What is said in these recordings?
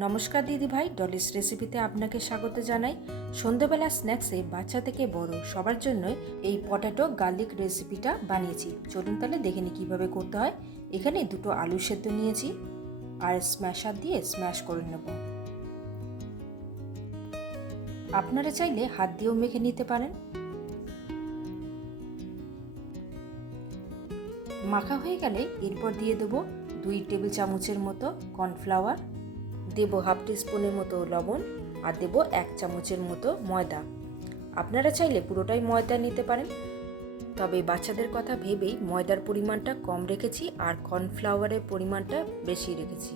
নমস্কার দিদি ভাই, ডলিস রেসিপিতে আপনাকে স্বাগত জানাই। সন্ধ্যাবেলা স্ন্যাক্সে বাচ্চা থেকে বড় সবার জন্য এই পটেটো গার্লিক রেসিপিটা বানিয়েছি। চলুন তাহলে দেখে নিই কীভাবে করতে হয়। এখানে দুটো আলু সেদ্ধ নিয়েছি আর স্ম্যাশার দিয়ে স্ম্যাশ করে নেব। আপনারা চাইলে হাত দিয়েও মেখে নিতে পারেন। মাখা হয়ে গেলে এরপর দিয়ে দেবো 2 টেবিল চামচের মতো কর্নফ্লাওয়ার, দেবো হাফ টিস্পুনের মতো লবণ আর দেবো 1 চামচের মতো ময়দা। আপনারা চাইলে পুরোটাই ময়দা নিতে পারেন, তবে বাচ্চাদের কথা ভেবেই ময়দার পরিমাণটা কম রেখেছি আর কর্নফ্লাওয়ারের পরিমাণটা বেশি রেখেছি।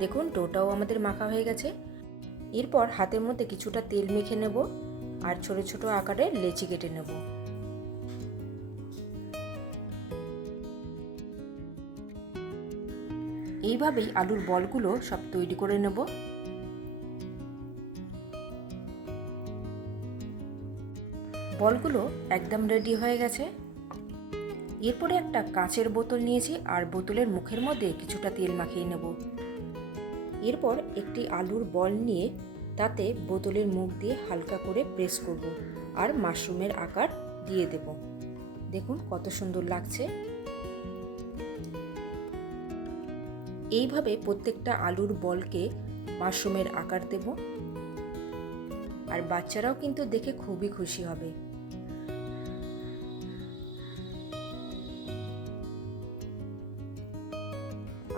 দেখুন ডোটাও আমাদের মাখা হয়ে গেছে। এরপর হাতের মধ্যে কিছুটা তেল মেখে নেব আর ছোট ছোট আকারে লেচি কেটে নেব। এইভাবেই আলুর বলগুলো সব তৈরি করে নেব। বলগুলো একদম রেডি হয়ে গেছে। এরপরে একটা কাঁচের বোতল নিয়েছি আর বোতলের মুখের মধ্যে কিছুটা তেল মাখিয়ে নেব। এরপর একটি আলুর বল নিয়ে তাতে বোতলের মুখ দিয়ে হালকা করে প্রেস করব আর মাশরুমের আকার দিয়ে দেব। দেখুন কত সুন্দর লাগছে। এইভাবে প্রত্যেকটা আলুর বলকে মাশরুমের আকার দেব আর বাচ্চারাও কিন্তু দেখে খুবই খুশি হবে।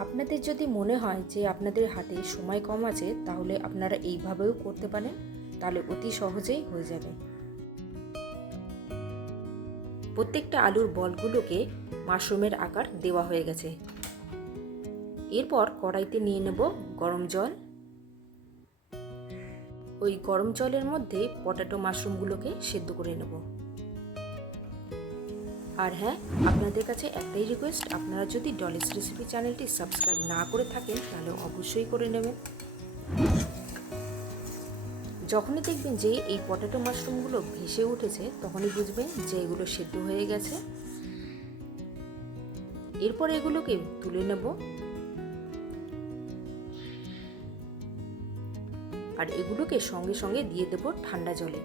আপনাদের যদি মনে হয় যে আপনাদের হাতে সময় কম আছে, তাহলে আপনারা এইভাবেও করতে পারেন, তাহলে অতি সহজেই হয়ে যাবে। প্রত্যেকটা আলুর বলগুলোকে মাশরুমের আকার দেওয়া হয়ে গেছে। এরপর কড়াইতে নিয়ে নেব গরম জল। ওই গরম জলের মধ্যে পটেটো মাশরুমগুলোকে সেদ্ধ করে নেব। আর হ্যাঁ, আপনাদের কাছে একটাই রিকোয়েস্ট, আপনারা যদি ডলিস রেসিপি চ্যানেলটি সাবস্ক্রাইব না করে থাকেন তাহলে অবশ্যই করে নেবেন। যখনই দেখবেন যে এই পটেটো মাশরুমগুলো ভেসে উঠেছে, তখনই বুঝবেন যে এগুলো সেদ্ধ হয়ে গেছে। এরপর এগুলোকে তুলে নেব আর এগুলোকে সঙ্গে সঙ্গে দিয়ে দেব ঠান্ডা জলে।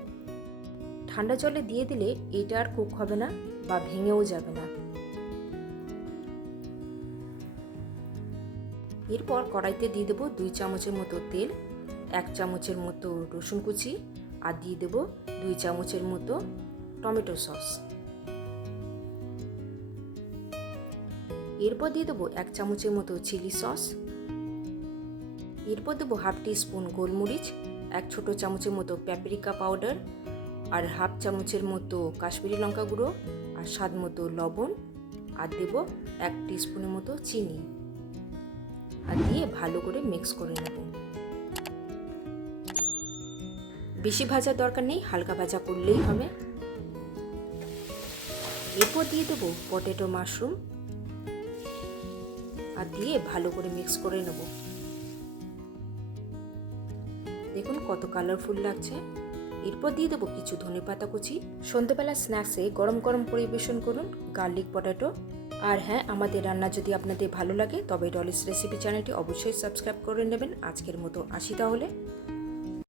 ঠান্ডা জলে দিয়ে দিলে এটা আর কুক হবে না বা ভেঙেও যাবে না। এরপর কড়াইতে দিয়ে দেবো 2 চামচের মতো তেল, 1 চামচের মতো রসুন কুচি আর দিয়ে দেবো 2 চামচের মতো টমেটো সস। এরপর দিয়ে দেবো 1 চামচের মতো চিলি সস। এরপর দেবো হাফ টিস্পুন গোলমরিচ, 1 ছোট চামচের মতো প্যাপরিকা পাউডার আর হাফ চামচের মতো কাশ্মীরি লঙ্কা গুঁড়ো আর স্বাদ মতো লবণ আর দেব 1 টিস্পুনের মতো চিনি আর দিয়ে ভালো করে মিক্স করে নেব। বেশি ভাজার দরকার নেই, হালকা ভাজা করলেই হবে। এরপর দিয়ে দেবো পটেটো মাশরুম আর দিয়ে ভালো করে মিক্স করে নেব। দেখুন কত কালারফুল লাগছে। এরপর দিয়ে দেবো কিছু ধনেপাতা কুচি। সন্ধ্যাবেলা স্ন্যাক্সে গরম গরম পরিবেশন করুন গার্লিক পটেটো। আর হ্যাঁ, আমাদের রান্না যদি আপনাদের ভালো লাগে তবে ডলিস রেসিপি চ্যানেলটি অবশ্যই সাবস্ক্রাইব করে নেবেন। আজকের মতো আসি তাহলে।